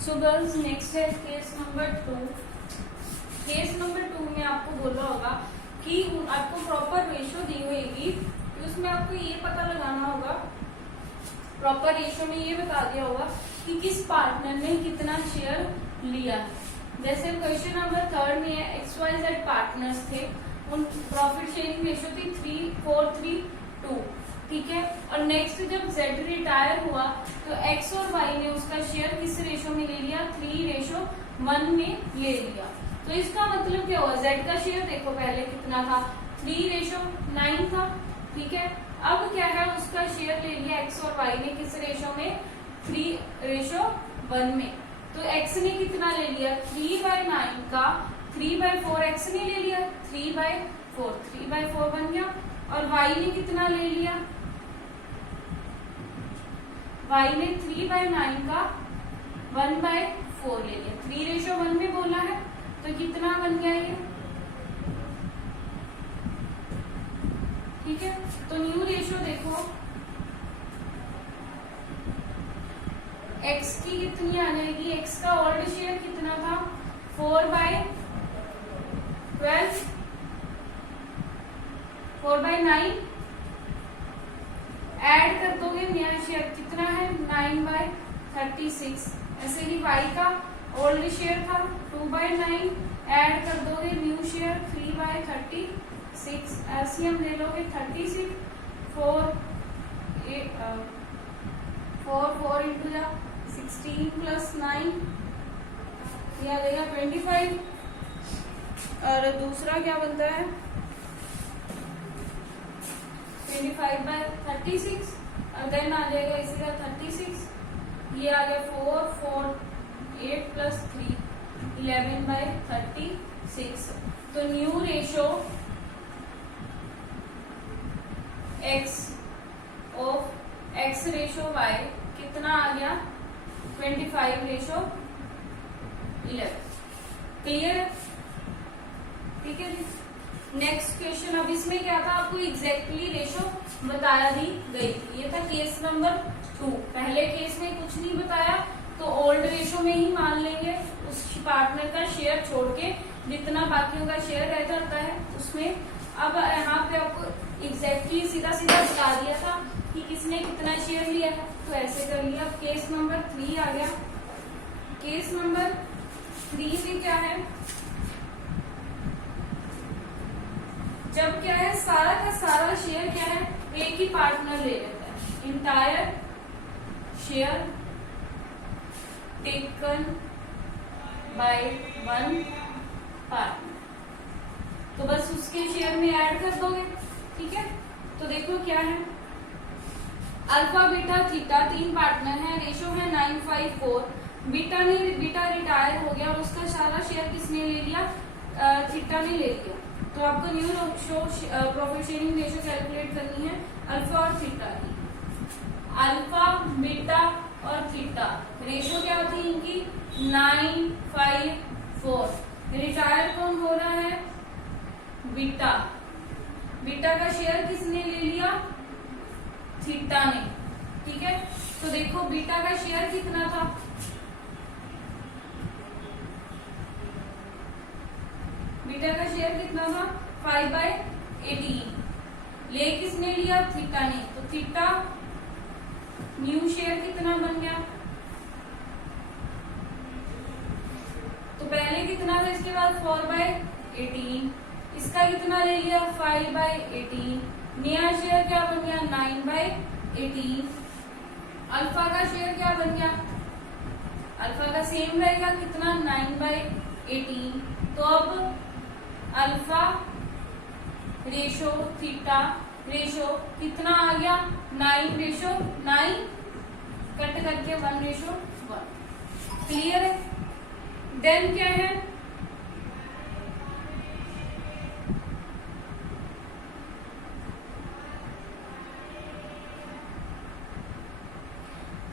So girls next है case number 2। Case number 2 में आपको बोला होगा कि आपको प्रॉपर रेशो दी होगी, तो उसमें आपको ये पता लगाना होगा, प्रॉपर रेशो में ये बता दिया होगा कि किस पार्टनर ने कितना शेयर लिया है। जैसे क्वेश्चन नंबर 3 में है XYZ पार्टनर्स थे, उन प्रॉफिट शेयरिंग रेशो थी 3:4:3:2, ठीक है। और नेक्स्ट जब Z रिटायर हुआ तो X और Y ने उसका शेयर किस रेशो में ले लिया, 3:1 में ले लिया। तो इसका मतलब क्या हुआ, Z का शेयर देखो पहले कितना था, 3:9 था, ठीक है। अब क्या है, उसका शेयर ले लिया X और Y ने किस रेशो में, 3:1 में। तो X ने कितना ले लिया, 3/9 का 3/4 X ने ले लिया, 3/4 बन गया। और Y ने कितना ले लिया, Y ने 3/9 का 1/4 ले लिया, 3:1 में बोला है, तो कितना बन गया ये, ठीक है। तो न्यू रेशो देखो, X की कितनी आ जाएगी, X का ओल्ड शेयर कितना था, 4/12, 4/9, ऐड कर दोगे नया शेयर कितना है, 9/36। ऐसे ही Y का ओल्ड शेयर था 2/9, ऐड कर दोगे न्यू शेयर 3/36, एलसीएम ले लोगे 36, 4 इंटू 16 + 9 यह आ जाएगा 25। और दूसरा क्या बनता है, 25/36, और देन आ जाएगा इसी का 36, ये आ गया 4 8 + 3 11/36। तो new ratio X of X ratio Y कितना आ गया, 25:11। क्लियर है, ठीक है जी। नेक्स्ट क्वेश्चन, अब इसमें क्या था, आपको एग्जैक्टली रेशो बताया दी गई थी। ये था केस नंबर 2। पहले केस में कुछ नहीं बताया, तो ओल्ड रेशो में ही मान लेंगे, उस पार्टनर का शेयर छोड़ के जितना बाकियों का शेयर रह जाता है उसमें। अब यहाँ पे आपको एग्जैक्टली सीधा सीधा बता दिया था कि किसने कितना शेयर लिया है, तो ऐसे कर लिया। केस नंबर 3 आ गया। केस नंबर 3 में क्या है, जब क्या है, सारा का सारा शेयर क्या है, एक ही पार्टनर ले लेता है, entire share taken by one partner, तो बस उसके शेयर में ऐड कर दोगे, ठीक है। तो देखो क्या है, अल्फा बीटा थीटा 3 पार्टनर है, रेशो है 9:5:4। बीटा रिटायर हो गया और उसका सारा शेयर किसने ले लिया, थीटा ने ले लिया। तो आपको new profit sharing ratio calculate करनी है अल्फा और थीटा की। अल्फा बीटा और थीटा रेशो क्या थी इनकी, 9:5:4। रिटायर कौन हो रहा है, बीटा। बीटा का शेयर किसने ले लिया, थीटा ने, ठीक है। तो देखो बीटा का शेयर कितना था, बीटा का शेयर कितना था, 5/18। ले किसने लिया, थीटा ने, तो थीटा न्यू शेयर कितना बन गया, तो पहले कितना था, इसके बाद 4/18, इसका कितना ले लिया, 5/18, नया शेयर क्या बन गया, 9/18। अल्फा का शेयर क्या बन गया, अल्फा का सेम रहेगा कितना, 9/18। तो अब अल्फा रेशो थीटा रेशो कितना आ गया, 9:9, कट करके 1:1। क्लियर है। देन क्या है,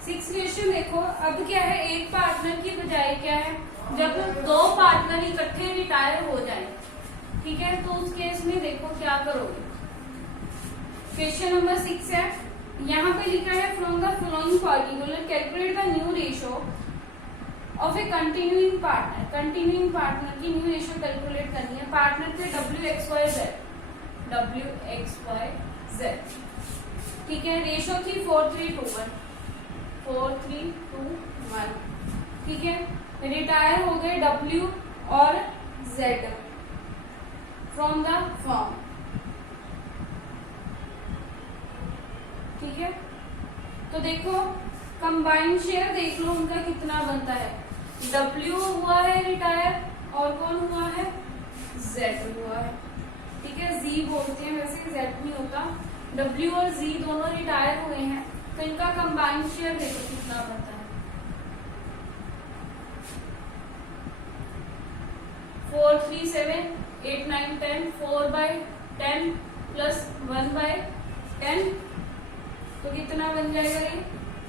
सिक्स क्वेश्चन देखो। अब क्या है, एक पार्टनर की बजाय क्या है, जब 2 पार्टनर इकट्ठे रिटायर हो जाए, ठीक है, तो उस केस में देखो क्या करोगे। क्वेश्चन नंबर 6 है, यहाँ पे लिखा है from the following particular calculate the new ratio of A continuing partner, continuing partner की न्यू रेशियो कैलकुलेट करनी है। पार्टनर थे WXYZ, ठीक है। रेशियो थी 43:1, 43:1, ठीक है। रिटायर हो गए W और Z फ्रॉम द फर्म, ठीक है। तो देखो कंबाइंड शेयर देख लो उनका कितना बनता है। W हुआ है रिटायर और कौन हुआ है, Z हुआ है, ठीक है। Z बोलते हैं, वैसे Z नहीं होता। W और Z दोनों रिटायर हुए हैं, तो इनका कंबाइंड शेयर देखो कितना बनता है, 4, 3, 7, 8, 9, 10, 4/10 प्लस 1/10, तो कितना बन जाएगा ये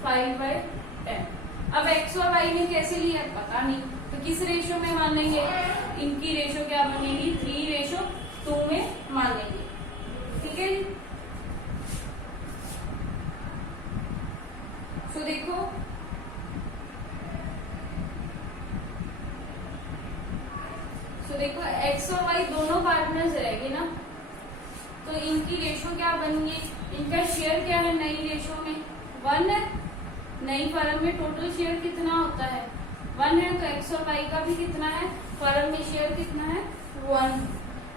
5/10। अब X और Y ने कैसे लिया पता नहीं, तो किस रेशो में मानेंगे, इनकी रेशो क्या बनेगी 3:2 में मानेंगे, ठीक है। तो देखो X और Y दोनों पार्टनर्स रहेंगे ना, तो इनकी रेशो क्या बनेगी, इनका शेयर क्या है नई रेशो में 1 है। नई फर्म में टोटल शेयर कितना होता है 1 है, तो X और Y का भी कितना है, फर्म में शेयर कितना है 1।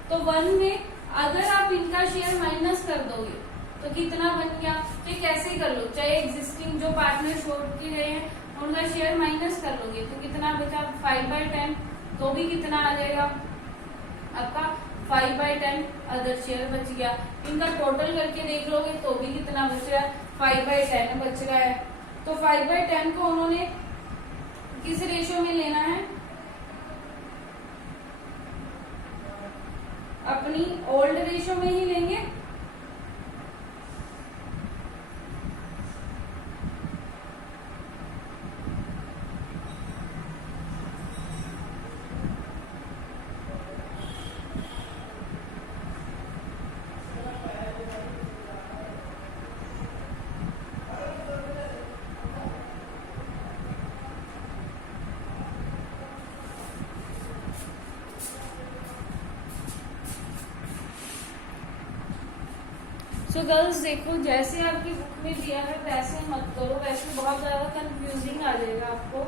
तो 1 में अगर आप इनका शेयर माइनस कर दोगे तो कितना बन गया, ये कैसे कर लो, चाहे एग्जिस्टिंग जो पार्टनर छोड़ के गए हैं उनका शेयर माइनस कर लोगे तो कितना बचा 5/10, तो भी कितना आ जाएगा आपका 5/10 अदर शेयर बच गया। इनका टोटल करके देख लोगे तो भी कितना बच रहा है 5/10 बच रहा है। तो 5/10 को उन्होंने किस रेशो में लेना है, अपनी ओल्ड रेशो में ही लेंगे। सो गर्ल्स देखो, जैसे आपकी बुक में दिया है वैसे मत करो, वैसे बहुत ज्यादा कंफ्यूजिंग आ जाएगा आपको।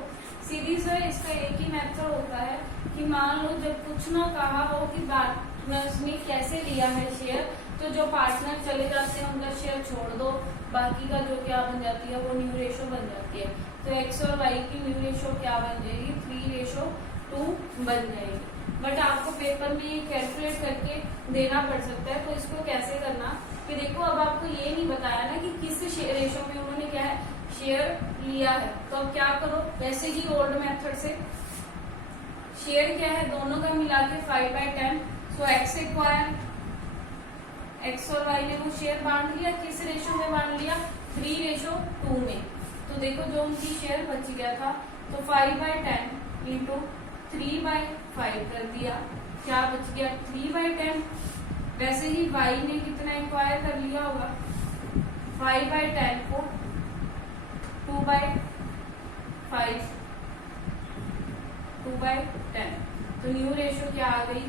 सीधी से इसका एक ही मेथड होता है कि मान लो जब कुछ ना कहा हो कि पार्टनर्स ने कैसे लिया है शेयर, तो जो पार्टनर चले जाते हैं उनका शेयर छोड़ दो, बाकी का जो क्या बन जाती है वो न्यू रेशो बन जाती है। तो X और Y की न्यू रेशो क्या बन जाएगी 3:2 बन जाएगी। बट आपको पेपर में ये कैलकुलेट करके देना पड़ सकता है, तो इसको कैसे करना कि देखो, अब आपको ये नहीं बताया ना कि किस रेशो में उन्होंने क्या है शेयर लिया है, तो अब क्या करो, वैसे ही ओल्ड मेथड से शेयर क्या है दोनों का मिला के 5/10। सो X एक्वायर, X और Y ने वो शेयर बांट लिया, किस रेशो में बांट लिया 3:2 में। तो देखो जो उनकी शेयर बच गया था, तो 5/10 इंटू 3/5 कर दिया, क्या बच गया 3/10। वैसे ही Y ने कितना एक्वायर कर लिया होगा 5/10 को 2/5, 2/10, तो न्यू रेशो क्या आ गई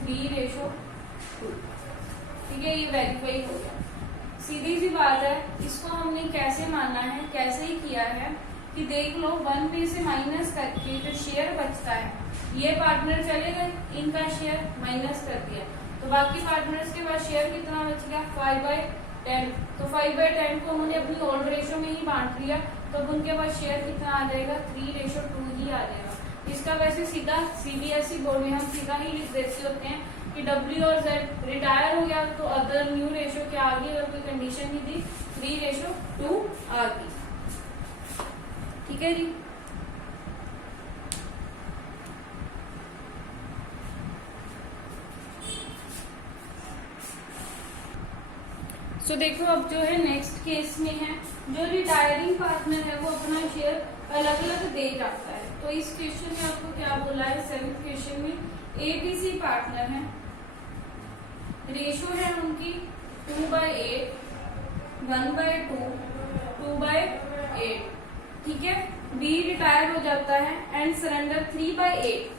3:2, ठीक है। ये वेरीफाई हो गया, सीधी सी बात है। इसको हमने कैसे मानना है, कैसे ही किया है कि देख लो 1 में से माइनस करके जो शेयर बचता है, ये पार्टनर चले गए, इनका शेयर माइनस कर दिया, तो बाकी पार्टनर्स के पास शेयर कितना बच गया 5/10। तो 5/10 को उन्होंने अपनी ओल्ड रेशो में ही बांट लिया, तो अब उनके पास शेयर कितना आ जाएगा 3:2 ही आ जाएगा। इसका वैसे सीधा CBSE बोर्ड में हम सीधा ही लिख देते होते हैं कि W और Z रिटायर हो गया तो अदर न्यू रेशो क्या आ गई, अगर कोई कंडीशन नहीं थी 3:2 आ गई, ठीक है जी। सो देखो अब जो है नेक्स्ट केस में है, जो रिटायरिंग पार्टनर है वो अपना शेयर अलग अलग दे जाता है। तो इस क्वेश्चन में आपको क्या बोला है, 7th क्वेश्चन में ABC पार्टनर है, रेशो है उनकी 2/8, 1/2, 2/8, ठीक है। B रिटायर है एंड सरेंडर 3/8,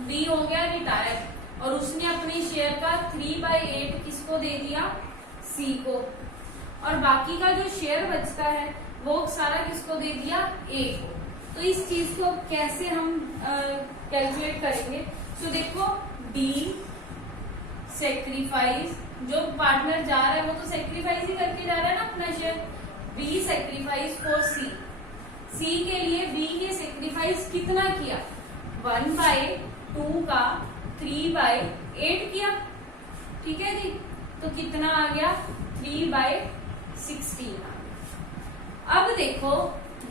बी हो गया रिटायर और उसने अपने शेयर का 3/8 किसको दे दिया, सी को, और बाकी का जो शेयर बचता है वो सारा किसको दे दिया, ए को। तो इस चीज को कैसे हम कैलकुलेट करेंगे, तो देखो डी सेक्रीफाइस, जो पार्टनर जा रहा है वो तो सेक्रीफाइस ही करके जा रहा है ना अपना शेयर, बी सेक्रीफाइस फॉर सी, सी के लिए बी ने सेक्रीफाइस कितना किया, 1/2 का 3/8 किया, ठीक है जी। तो कितना आ गया, 3/16 आ गया। अब देखो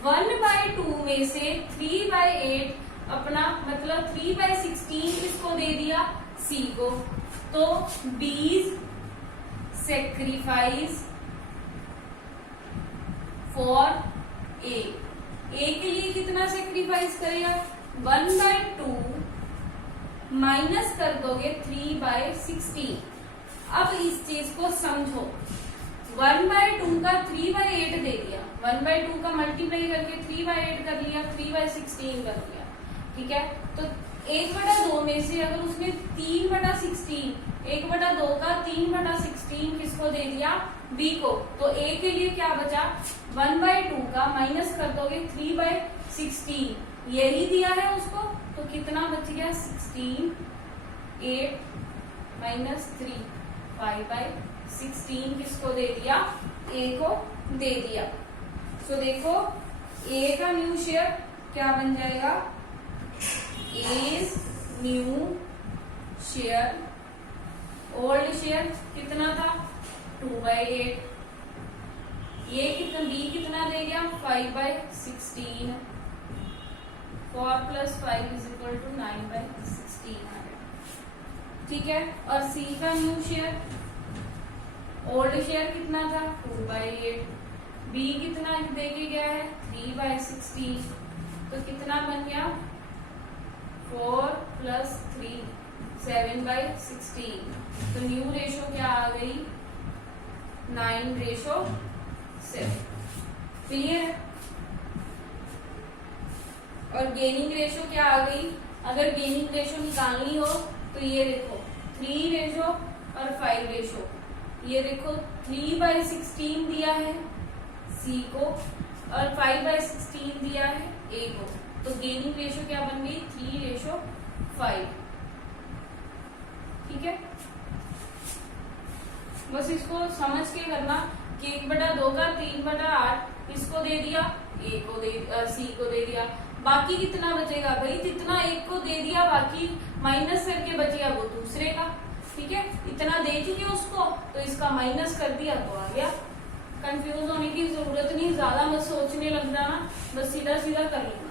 1/2 में से 3/8 अपना मतलब 3/16 किसको दे दिया, सी को, तो बीज सेक्रीफाइस फॉर ए, ए के लिए कितना सेक्रीफाइस करेगा, 1/2 माइनस कर दोगे 3/16। अब इस चीज को समझो, 1/2 का 3/8 दे दिया, 1/2 का मल्टीप्लाई करके 3/8 कर लिया, 3/16 कर लिया, ठीक है। तो 1/2 में से अगर उसने 3/16, 1/2 का 3/16 किसको दे दिया, बी को, तो ए के लिए क्या बचा, 1/2 का माइनस कर दोगे 3/16, यही दिया है उसको, तो कितना बच गया, 16, 8 माइनस 3, 5/16 किसको दे दिया, ए को दे दिया। सो देखो ए का न्यू शेयर क्या बन जाएगा, as new share, old share कितना था, 2/8, ये कितना, बी कितना दे गया, 5/16, 4 + 5 = 9/16 आ गया, ठीक है। और सी का न्यू शेयर, ओल्ड शेयर कितना था, 2/8, बी कितना दे के गया है, 3/16, तो कितना बन गया, 4 + 3 7/16, तो न्यू रेशो क्या आ गई, 9:7, क्लियर है। और गेनिंग रेशो क्या आ गई, अगर गेनिंग रेशो निकालनी हो तो ये देखो 3 और 5, ये देखो 3/16 दिया है सी को और 5/16 दिया है ए को, तो गेनिंग रेशो क्या बन गई, 3:5, ठीक है। बस इसको समझ के करना कि 1/2 का 3/8 किसको दे दिया, ए को दे, सी को दे दिया, बाकी कितना बचेगा भाई, जितना एक को दे दिया बाकी माइनस करके बचेगा वो दूसरे का, ठीक है। इतना दे चुके उसको तो इसका माइनस कर दिया तो आ गया, कंफ्यूज होने की जरूरत नहीं, ज्यादा मत सोचने लग जाना, बस सीधा सीधा कर लेना।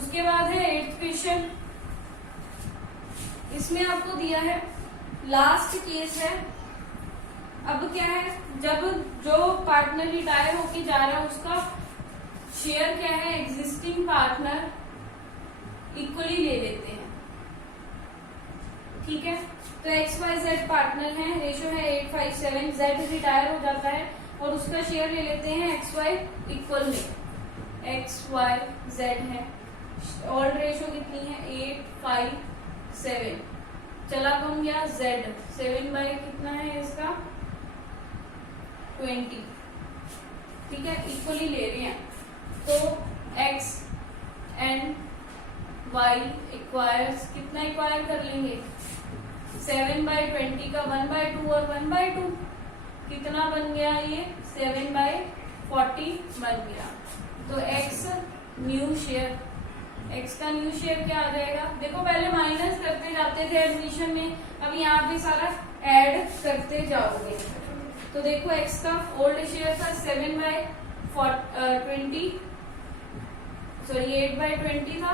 उसके बाद है 8th क्वेश्चन, इसमें आपको दिया है लास्ट केस है। अब क्या है, जब जो पार्टनर रिटायर होके जा रहा है उसका शेयर क्या है, एग्जिस्टिंग पार्टनर इक्वली ले लेते हैं, ठीक है। तो XYZ पार्टनर है, रेशो है 8:5:7, Z रिटायर हो जाता है और उसका शेयर ले लेते हैं XY इक्वल में, XYZ है, ओल्ड रेशो कितनी है, 8:5:7, चला कौन गया, Z, 7 कितना है इसका, 20, ठीक है, इक्वली ले रहे हैं, तो X एंड Y इक्वायर्स, कितना इक्वायर कर लेंगे, 7/20 का 1/2 और 1/2, कितना बन गया ये, 7/40 बन गया। तो X न्यू शेयर, X का न्यू शेयर क्या आ जाएगा, देखो पहले माइनस करते जाते थे एडमिशन में, अब यहाँ पे सारा ऐड करते जाओगे। तो देखो X का ओल्ड शेयर था 8/20 था,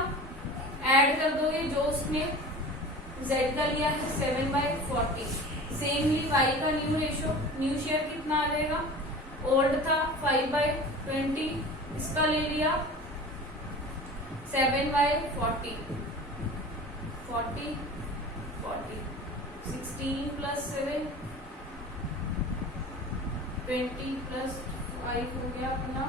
ऐड कर दोगे जो उसने Z का लिया है 7/40, सेमली Y का न्यू रेशो, न्यू शेयर कितना आ जाएगा, ओल्ड था 5/20, इसका ले लिया 7/40, 40 16 + 7 20 + 5 हो गया अपना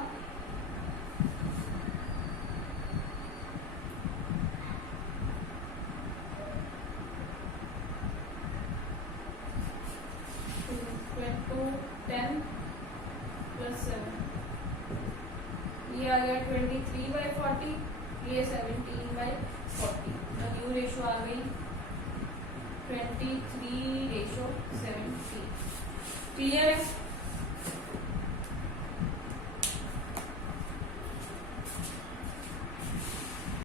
आ गया 23/40, ये 17/40, तो न्यू रेशो आ गई 23/70। क्लियर है?